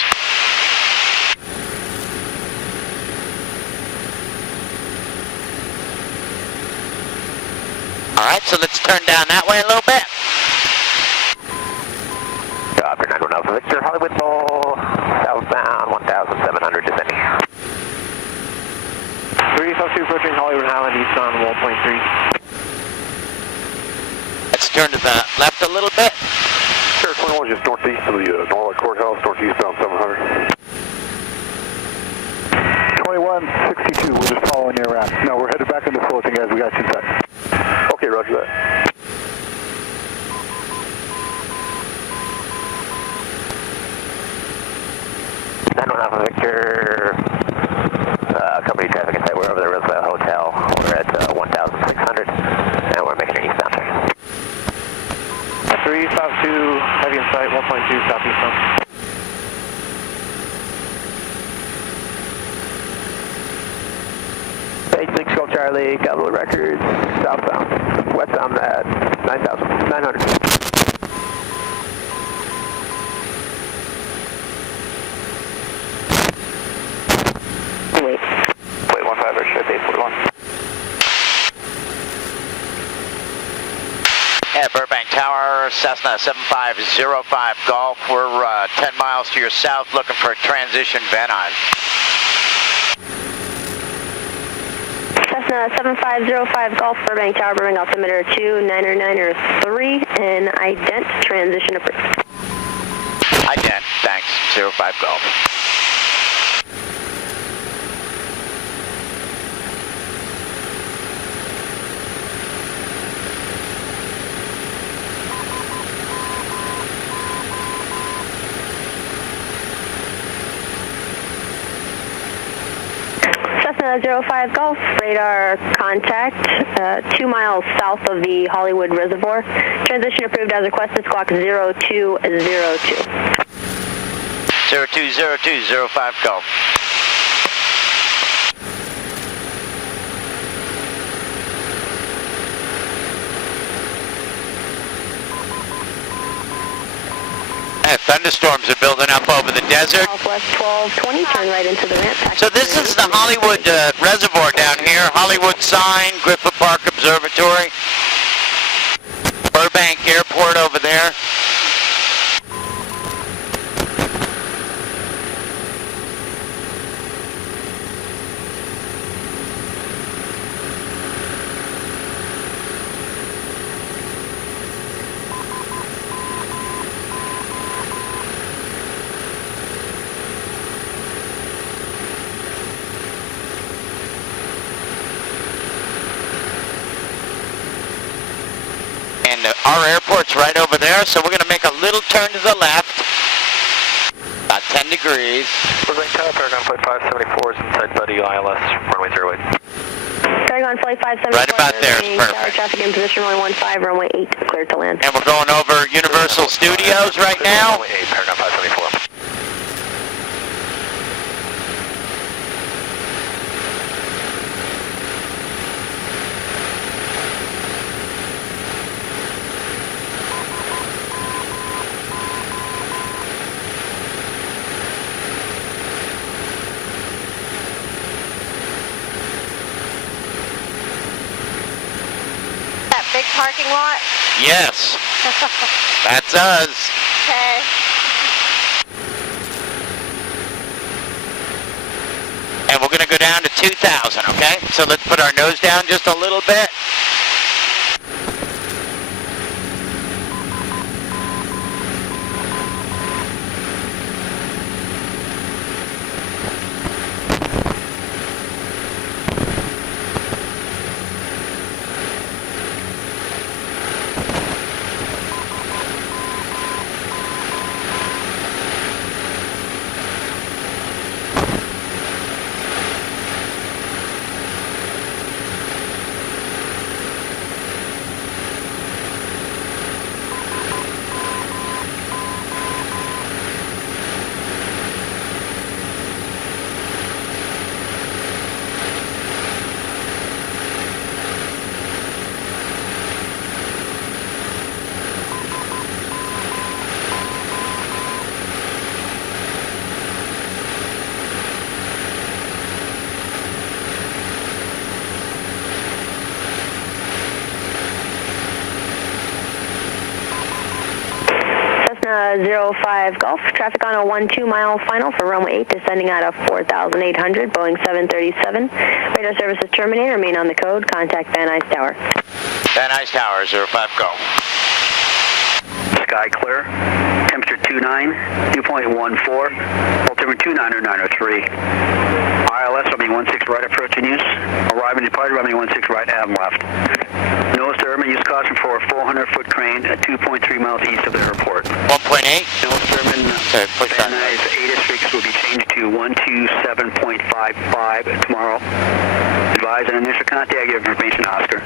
All right, so let's turn down that way a little bit. Copy, 910 Alpha Victor, Hollywood Bowl, southbound, 1,700 descending. 352 approaching Hollywood Highland, eastbound, wall point 3. Let's turn to the left a little bit. Sure, 21 just northeast of the Norwood Courthouse, northeastbound 700. 2162, we're just following your route. No, we're headed back into Fullerton, guys. We got you inside. Okay, roger that. Alpha Victor, company traffic inside. We're over the Roosevelt Hotel. We're at 1,600, and we're making an eastbound turn. 352, heavy in sight, 1.2 southeastbound. Six Golf Charlie, Capital Records, southbound, westbound at 9,900. Wait, 15, Richard, 841. Yeah, Burbank Tower, Cessna 7505 Golf. We're 10 miles to your south looking for a transition Van Nuys. Cessna 7505 Golf, Burbank Tower, Burbank altimeter 299er3, and ident transition approved. Ident, thanks, 05 Golf. Cessna 05 Golf, radar contact 2 miles south of the Hollywood Reservoir. Transition approved as requested, squawk 0202. 0202, 05 Golf. Thunderstorms are building up over the desert. Southwest 1220, turn right into the ramp. So this is the Hollywood Reservoir down here. Hollywood sign, Griffith Park Observatory. Burbank Airport over there. Our airport's right over there, so we're going to make a little turn to the left. About 10 degrees. Burbank Tower, Paragon Flight 574 is inside Buddy ILS, runway 08. Paragon Flight 574. Right about there is perfect. Tower traffic in position, runway 15, runway 8, cleared to land. And we're going over Universal Studios right now. Runway 8, Paragon 574. Big parking lot? Yes. That's us. Okay. And we're going to go down to 2,000, okay? So let's put our nose down just a little bit. Cessna 05 Golf, traffic on a 12-mile final for runway 8, descending out of 4,800, Boeing 737. Radar services terminated, remain on the code, contact Van Nuys Tower. Van Nuys Tower, 05 Golf. Sky clear, temperature 29, dew point 14, altimeter 29003. ILS runway 16 right approaching use, arriving departure runway 16 right and left. Nose to Urban, use caution for a 400-foot crane at 2.3 miles east of the airport. 1.8. Nose to Urban, Van Nuys 8 will be changed to 127.55 tomorrow. Advise an initial contact information, Oscar.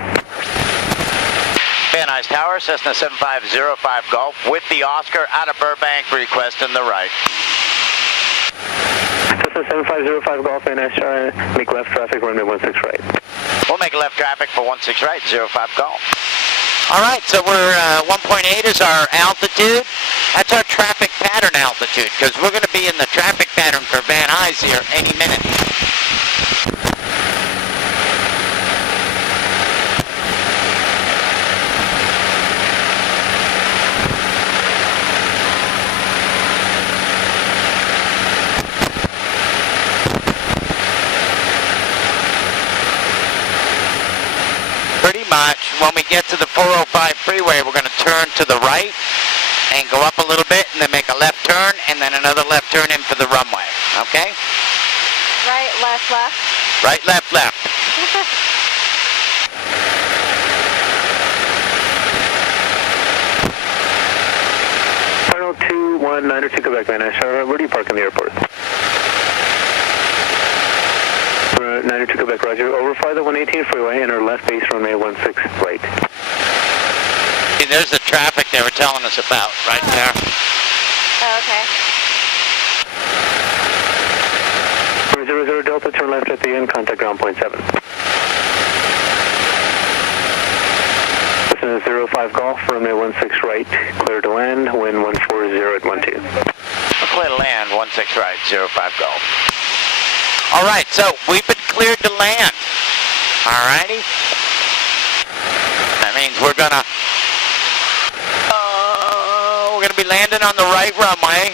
Van Nuys Tower, Cessna 7505 Golf with the Oscar out of Burbank, request in the right. Cessna 7505 Golf, Van Nuys Tower, make left traffic, runway 16 right. We'll make left traffic for 16 right, 05 Golf. All right, so we're 1.8 is our altitude. That's our traffic pattern altitude, because we're going to be in the traffic pattern for Van Nuys here any minute. When we get to the 405 freeway, we're going to turn to the right and go up a little bit and then make a left turn and then another left turn in for the runway. Okay? Right, left, left. Right, left, left. Terminal 219 Quebec, Van Nuys Tower. Where do you park in the airport? 92 Quebec, roger. Overfly the 118 freeway, enter left base runway 16 right. See, there's the traffic they were telling us about, right there. Oh, okay. 00 Delta, turn left at the end, contact ground point 7. This is 05 Golf, runway 16 right, clear to land, wind 140 at 12. Clear to land, 16 right, 05 Golf. All right, so we've been cleared to land. All righty. That means we're gonna be landing on the right runway.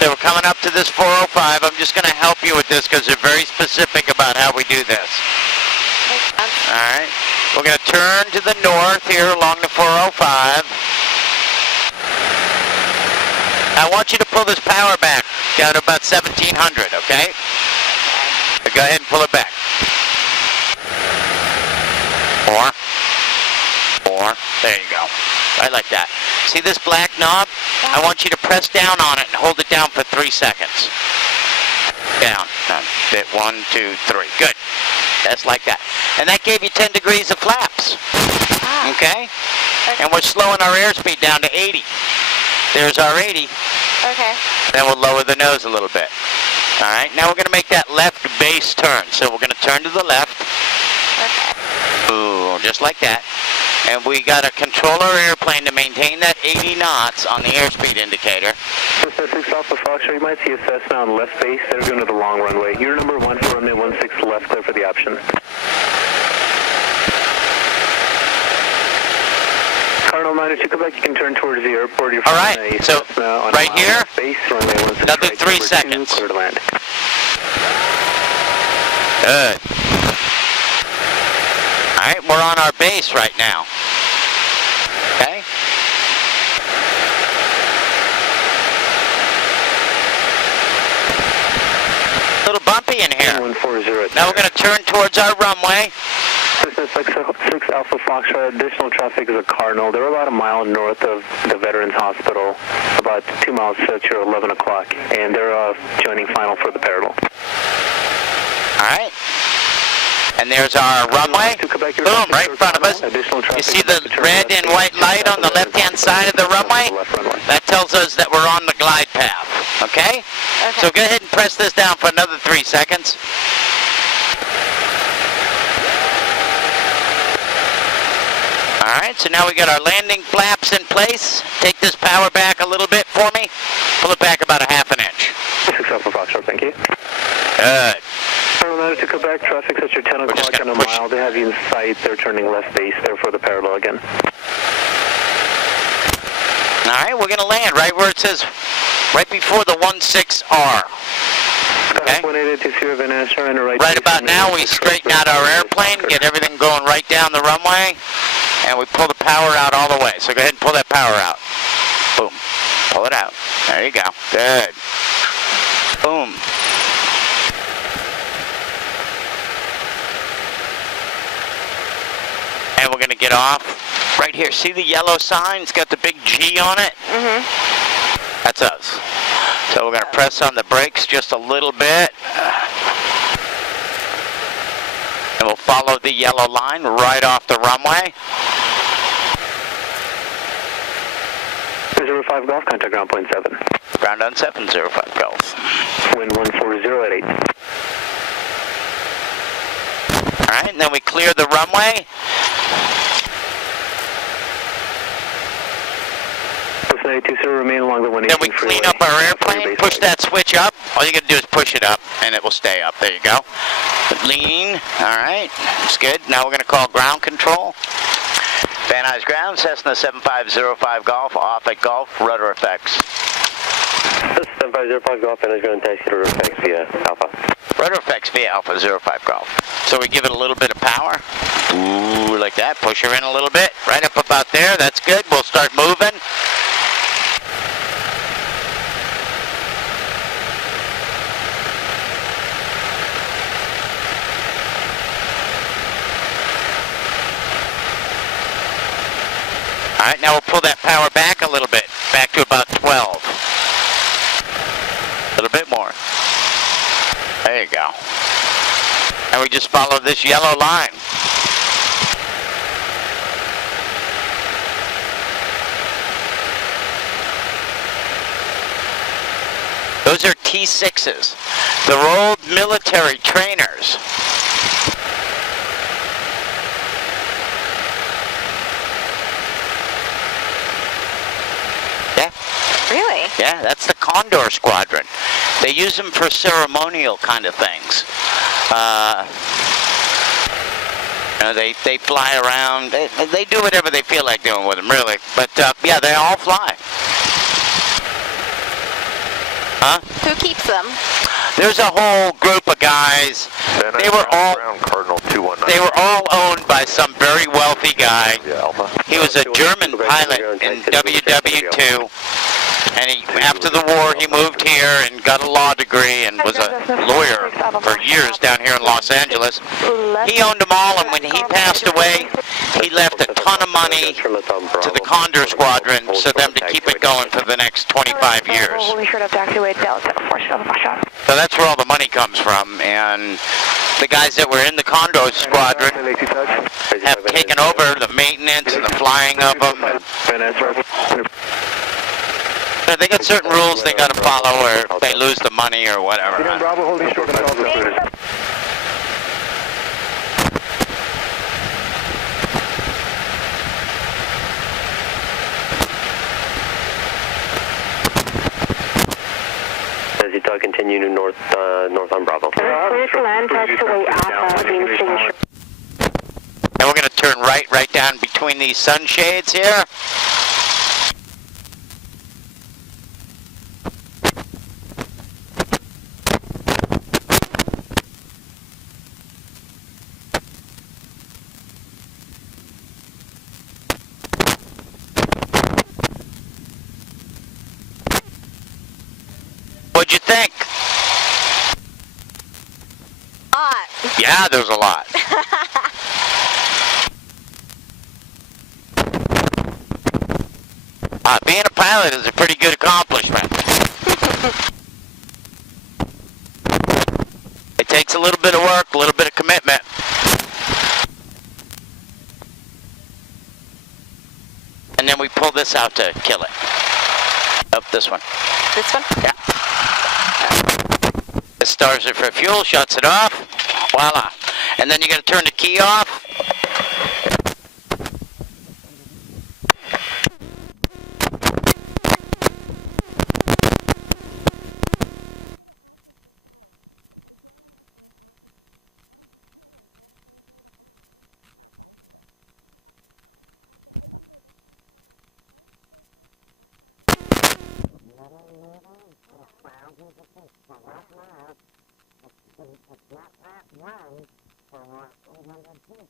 So we're coming up to this 405. I'm just gonna help you with this because they're very specific about how we do this. All right. We're gonna turn to the north here along the 405. I want you to pull this power back down to about 1700, okay? Go ahead and pull it back. 4. There you go. Right like that. See this black knob? I want you to press down on it and hold it down for 3 seconds. Down. Bit 1, 2, 3. Good. That's like that. And that gave you 10 degrees of flaps. Okay? And we're slowing our airspeed down to 80. There's our 80. Okay. Then we'll lower the nose a little bit. All right, now we're going to make that left base turn. So we're going to turn to the left. Okay. Ooh, just like that. And we got to control our airplane to maintain that 80 knots on the airspeed indicator. Cessna 6 Alpha Foxtrot, you might see a Cessna on left base. They're going to the long runway. You're number 1 for runway 16 left, clear for the option. Cardinal 92 Quebec, you can turn towards the airport. All right, so right here, base, runway 16 another right, 3 seconds. 2, clear to land. Good. All right, we're on our base right now. Okay. A little bumpy in here. 140. Now we're going to turn towards our runway. Cessna 6 Alpha Foxtrot, additional traffic is a Cardinal. They're about a mile north of the Veterans Hospital, about 2 miles south here at 11 o'clock, and they're joining final for the parallel. All right. And there's our runway. Boom, right in front of us. You see the red and white light on the left-hand side of the runway? That tells us that we're on the glide path, okay? So go ahead and press this down for another 3 seconds. All right, so now we got our landing flaps in place. Take this power back a little bit for me. Pull it back about a ½ inch. 6 Alpha Foxtrot, thank you. Good. Terminal to Quebec, traffic's at your 10 o'clock on a mile. They have you in sight. They're turning left base there for the parallel again. All right, we're going to land right where it says, right before the 16R. Okay? Right about now, we straighten out our airplane, get everything going right down the runway, and we pull the power out all the way. So go ahead and pull that power out. Boom. Pull it out. There you go. Good. Boom. And we're going to get off right here. See the yellow sign? It's got the big G on it? Mm-hmm. That's us. So we're going to press on the brakes just a little bit. And we'll follow the yellow line right off the runway. 05 Golf, contact ground point 7. Ground on 705 Golf. Wind 140 at 8. Alright, and then we clear the runway. Remain along the 118 Then we clean up our airplane, push that switch up. All you gotta do is push it up, and it will stay up. There you go. Lean, alright, that's good. Now we're gonna call ground control. Van Nuys ground, Cessna 7505 Golf, off at Golf, ROTOR FX. 7505 Golf, Van Nuys ground, taxi to ROTOR FX via Alpha. ROTOR FX via Alpha 05 Golf. So we give it a little bit of power. Ooh, like that. Push her in a little bit. Right up about there. That's good. We'll start moving. All right, now we'll pull that power back a little bit. Back to about 12. A little bit more. There you go. And we just follow this yellow line. Those are T6s. They're old military trainers. Yeah. Really? Yeah, that's the Condor Squadron. They use them for ceremonial kind of things. You know, they fly around. They do whatever they feel like doing with them, really. But yeah, they all fly. Huh? Who keeps them? There's a whole group of guys. They were all owned by some very wealthy guy. He was a German pilot in WW2. And after the war, he moved here and got a law degree and was a lawyer for years down here in Los Angeles. He owned them all, and when he passed away, he left a ton of money to the Condor Squadron so them to keep it going for the next 25 years. So that's where all the money comes from, and the guys that were in the Condor Squadron have taken over the maintenance and the flying of them. They got certain rules they got to follow, or they lose the money or whatever. Bravo holding short of Delta. As you talk, continue to north on Bravo. Clear to land, taxiway Alpha, being signature. And we're going to turn right down between these sunshades here. What'd you think? Yeah, there's a lot. Being a pilot is a pretty good accomplishment. It takes a little bit of work, a little bit of commitment. And then we pull this out to kill it. Oh, this one. This one? Yeah. This stars it for fuel, shuts it off. Voila. And then you're going to turn the key off. So right now, it's not that long for 800 feet.